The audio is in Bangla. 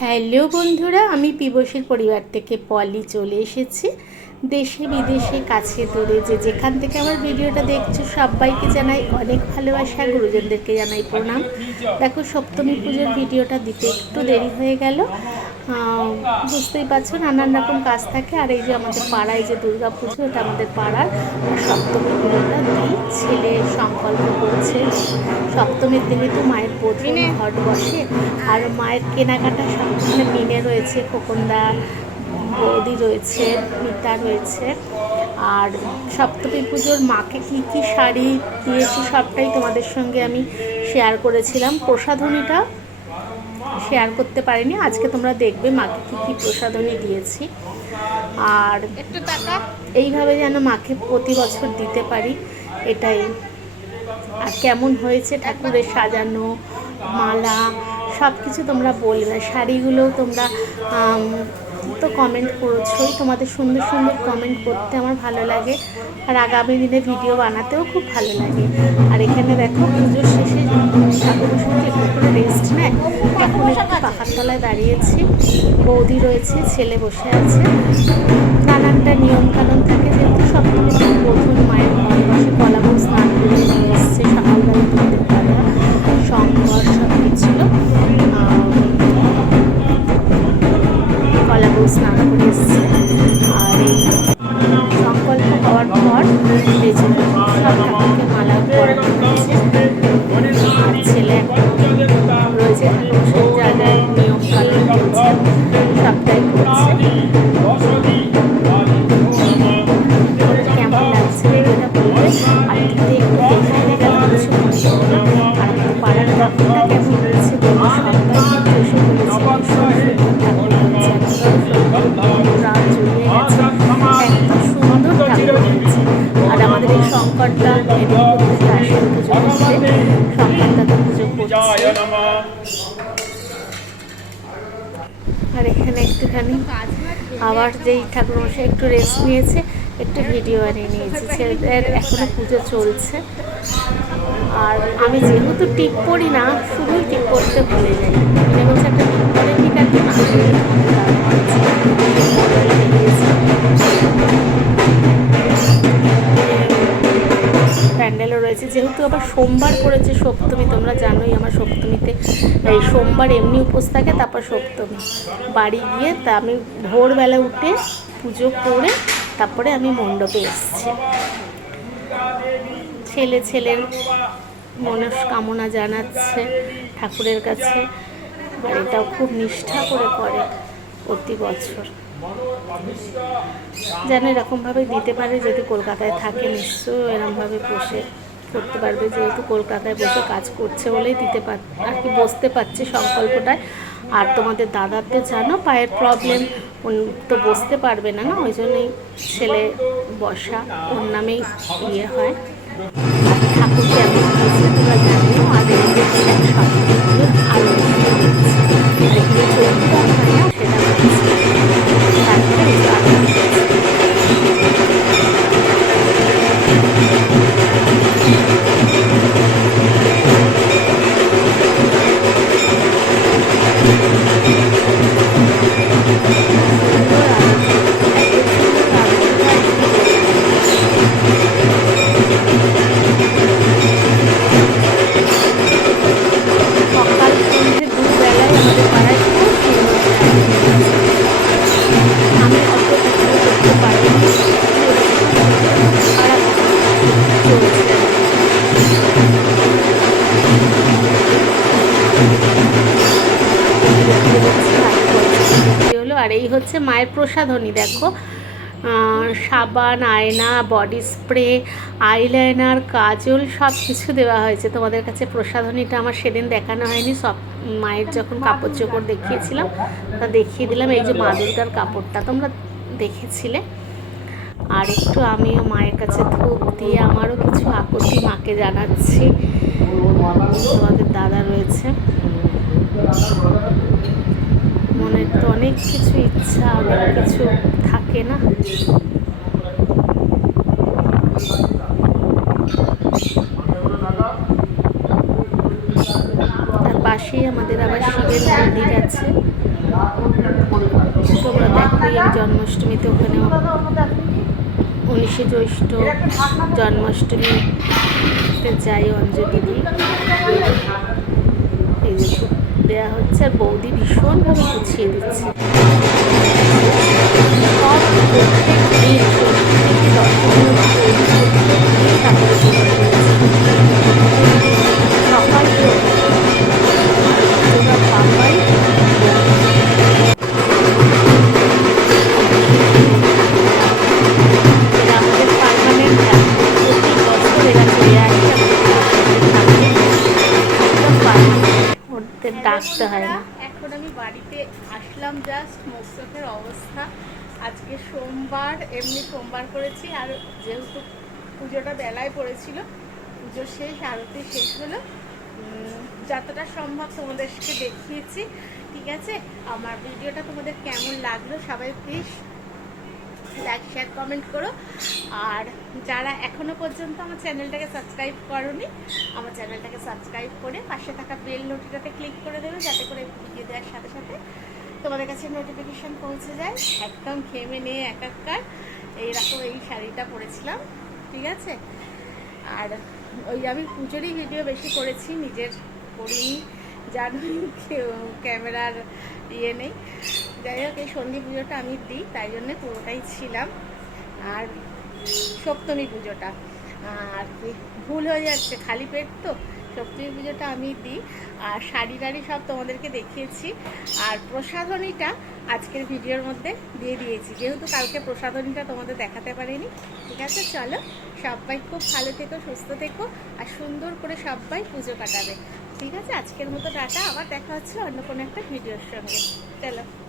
হ্যালো বন্ধুরা আমি পিবসীর পরিবার থেকে পলি চলে এসেছি। দেশে বিদেশে কাছে দূরে যে যেখান থেকে আমার ভিডিওটা দেখছ সবাইকে জানাই অনেক ভালোবাসা গুরুজনদেরকে জানাই প্রণাম। দেখো সপ্তমী পুজোর ভিডিওটা দিতে একটু দেরি হয়ে গেল। বুঝতেই পারছ নানান রকম কাজ থাকে। আর এই যে আমাদের পাড়ায় যে দুর্গা পুজো এটা আমাদের পাড়ার সপ্তমী পুজোটা দিই। ছেলে সংকল্প করছে সপ্তমীর দিনে তো মায়ের প্রথম ঘট বসে। আর মায়ের কেনাকাটা সব মানে মিনে রয়েছে খোকনদা বৌদি রয়েছে মিতা রয়েছে। আর সপ্তমী পুজোর মাকে কী কী শাড়ি দিয়েছি সবটাই তোমাদের সঙ্গে আমি শেয়ার করেছিলাম। প্রসাধনীটা শেয়ার করতে পারিনি আজকে তোমরা দেখবে মাকে কী কী প্রসাধনী দিয়েছি। আর একটু টাকা এইভাবে যেন মাকে প্রতি বছর দিতে পারি এটাই। আর কেমন হয়েছে ঠাকুরের সাজানো মালা সব কিছু তোমরা বলবে। শাড়িগুলোও তোমরা তো কমেন্ট করেছই। তোমাদের সুন্দর সুন্দর কমেন্ট করতে আমার ভালো লাগে। আর আগামী দিনে ভিডিও বানাতেও খুব ভালো লাগে। আর এখানে দেখো পুজোর শেষে ঠাকুর করে রেস্ট নেয় তখন একটু পাহাড়তলায় তলায় দাঁড়িয়েছি। বৌদি রয়েছে, ছেলে বসে আছে। নানানটা স্নান করে এসছে আর এই সংকল্প হওয়ার পর সব ঠাকুরকে মালা পরানো হয়েছে আর ছেলে রয়েছে সেই জায়গায় নিয়ম কানুন চলছে সবটাই করছে কেমন লাগছে আর একটু কিছু মনে করো না। আর পাড়ার ঠাকুরটা কেমন হয়েছে বলব সবাই এসে বলেছে আর এখানে একটুখানি আবার যেই ঠাকুরমশাই একটু রেস্ট নিয়েছে, একটু ভিডিও বানিয়ে নিয়েছি। ছেলেদের এখনও পুজো চলছে। আর আমি যেহেতু টিপ পড়ি না, শুধুই টিপ পড়তে ভুলে যাই। বলছে একটা টিপ পরে ঠিক আছে প্যান্ডেলও রয়েছে। যেহেতু আবার সোমবার পড়েছে সপ্তমী, তোমরা জানোই আমার সপ্তমীতে, এই সোমবার এমনি উপোস থাকে, তারপর সপ্তমী। বাড়ি গিয়ে তা আমি ভোরবেলা উঠে পুজো করে তারপরে আমি মণ্ডপে এসেছি। ছেলে ছেলের মনস্কামনা জানাচ্ছে ঠাকুরের কাছে এটাও খুব নিষ্ঠা করে করে প্রতি বছর। যেন এরকমভাবে দিতে পারে যদি কলকাতায় থাকে, নিশ্চয়ই এরকমভাবে বসে করতে পারবে। যেহেতু কলকাতায় বসে কাজ করছে বলেই দিতে পার, আর কি বসতে পারছে সংকল্পটায়। আর তোমাদের দাদার তো জানো পায়ের প্রবলেম তো বসতে পারবে না না, ওই জন্যই ছেলে বসা ওর নামেই ইয়ে হয়। ঠাকুর কেমন তোমরা জানিও আর সেটা আর এই হচ্ছে মায়ের প্রসাধনী, দেখো। সাবান, আয়না বডি স্প্রে আইলাইনার কাজল সব কিছু দেওয়া হয়েছে। তোমাদের কাছে প্রসাধনীটা আমার সেদিন দেখানো হয়নি। সব মায়ের যখন কাপড় চোপড় দেখিয়েছিলাম, তা দেখিয়ে দিলাম। এই যে মা দুর্গার কাপড়টা তোমরা দেখেছিলে। আর একটু আমিও মায়ের কাছে ধূপ দিয়ে আমারও কিছু আপত্তি মাকে জানাচ্ছি। তোমাদের দাদা রয়েছে। মনের তো অনেক কিছু ইচ্ছা অনেক কিছু থাকে না। তার পাশেই আমাদের আবার শিবের মন্দির আছে। করি আমি জন্মাষ্টমীতে ওখানেও উনিশে জ্যৈষ্ঠ জন্মাষ্টমীতে যাই অঞ্জলি দিই। দেওয়া হচ্ছে আর বৌদি ভীষণভাবে গুছিয়ে দিচ্ছে। ডাকতে হয় না। এখন আমি বাড়িতে আসলাম জাস্ট মোসকের অবস্থা। আজকে সোমবার, এমনি সোমবার করেছি, আর যেহেতু পুজোটা বেলায় পড়েছিল, পুজো শেষ, আরতি শেষ হলো। যতটা সম্ভব তোমাদেরকে দেখিয়েছি, ঠিক আছে? আমার ভিডিওটা তোমাদের কেমন লাগল সবাই প্লিজ লাইক শেয়ার কমেন্ট করো। আর যারা এখনও পর্যন্ত আমার চ্যানেলটাকে সাবস্ক্রাইব করোনি, আমার চ্যানেলটাকে সাবস্ক্রাইব করে পাশে থাকা বেল নোটিটাতে ক্লিক করে দেবে, যাতে করে ভিডিও দেওয়ার সাথে সাথে তোমাদের কাছে নোটিফিকেশন পৌঁছে যায়। একদম ঘেমে নিয়ে একাকার এইরকম এই শাড়িটা পরেছিলাম, ঠিক আছে? আর ওই আমি পুজোরই ভিডিও বেশি করেছি, নিজের করিনি, জানি ক্যামেরার ইয়ে নেই। যাই হোক, এই সন্ধি পুজোটা আমি দিই, তাই জন্যে পুরোটাই ছিলাম। আর সপ্তমী পুজোটা। আর কি, ভুল হয়ে যাচ্ছে, খালি পেট তো। সপ্তমী পুজোটা আমি দিই। আর শাড়ি টাড়ি সব তোমাদেরকে দেখিয়েছি। আর প্রসাধনীটা আজকের ভিডিওর মধ্যে দিয়ে দিয়েছি। যেহেতু কালকে প্রসাধনীটা তোমাদের দেখাতে পারিনি, ঠিক আছে? চলো, সবাই খুব ভালো থেকো, সুস্থ থেকো, আর সুন্দর করে সবাই পুজো কাটাবে। ঠিক আছে? আজকের মতো টাটা। আবার দেখা হচ্ছে অন্য কোনো একটা ভিডিওর সঙ্গে। চলো।